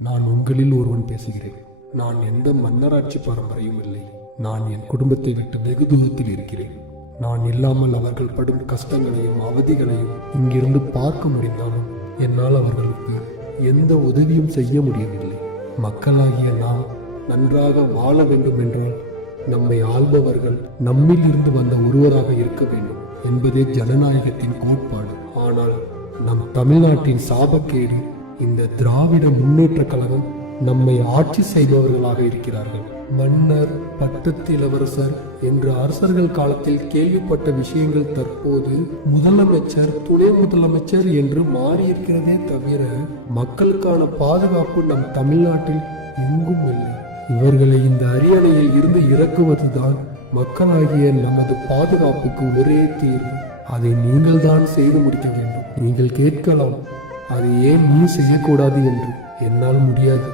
நான் உங்களில் ஒருவன் பேசுகிறேன். நான் எந்த மன்னராட்சி பரம்பரையும் இல்லை. நான் என் குடும்பத்தை விட்டு வெகு தூரத்தில் இருக்கிறேன். நான் இல்லாமல் அவர்கள் படும் கஷ்டங்களையும் அவதிகளையும் இங்கிருந்து பார்க்க முடிந்தாலும் என்னால் அவர்களுக்கு எந்த உதவியும் செய்ய முடியவில்லை. மக்களாகிய நாம் நன்றாக வாழ வேண்டும் என்றால் நம்மை ஆள்பவர்கள் நம்மில் இருந்து வந்த ஒருவராக இருக்க வேண்டும் என்பதே ஜனநாயகத்தின் கோட்பாடு. ஆனால் நம் தமிழ்நாட்டின் சாபக்கேடு இந்த திராவிட முன்னேற்ற கழகம் நம்மை ஆட்சி செய்பவர்களாக இருக்கிறார்கள். மன்னர் பட்டத்து இளவரசர் என்று அரசர்கள் காலத்தில் கேள்விப்பட்ட விஷயங்கள் தற்போது முதலமைச்சர் துணை முதலமைச்சர் என்று மாறியிருக்கிறதே தவிர மக்களுக்கான பாதுகாப்பு நம் தமிழ்நாட்டில் எங்கும் இல்லை. இவர்களை இந்த அரியணையில் இருந்து இறக்குவதுதான் மக்களாகிய நமது பாதுகாப்புக்கு ஒரே தீர்வு. அதை நீங்கள் தான் செய்து முடிக்க வேண்டும். நீங்கள் கேட்கலாம் அதை ஏன் நீ செய்யக்கூடாது என்று என்னால் முடியாது.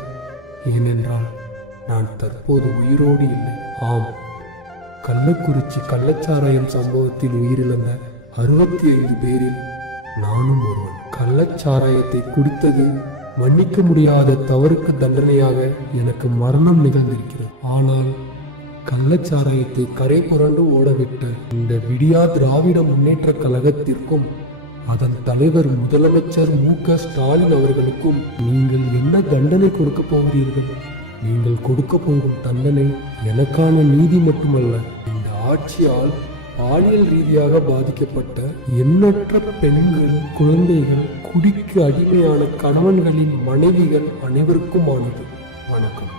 ஏனென்றால் நான் தற்போது உயிரோடு இல்லை. ஆம். கள்ளக்குறிச்சி கள்ளச்சாராயம் சம்பவத்தில் உயிரிழந்த அறுபத்தி ஐந்து பேரில் நானும் ஒருவன். கள்ளச்சாராயத்தை குடித்தது மன்னிக்க முடியாத தவறுக்கு தண்டனையாக எனக்கு மரணம் நிகழ்ந்திருக்கிறது. ஆனால் கள்ளச்சாராயத்தை கரை புரண்டு ஓடவிட்ட இந்த விடியா திராவிட முன்னேற்ற கழகத்திற்கும் அதன் தலைவர் முதலமைச்சர் மு க ஸ்டாலின் அவர்களுக்கும் நீங்கள் என்ன தண்டனை கொடுக்க போகிறீர்கள்? நீங்கள் கொடுக்க போகும் தண்டனை எனக்கான நீதி மட்டுமல்ல இந்த ஆட்சியால் பாலியல் ரீதியாக பாதிக்கப்பட்ட எண்ணற்ற பெண்கள் குழந்தைகள் குடிக்கு அடிமையான கணவன்களின் மனைவிகள் அனைவருக்குமானது. வணக்கம்.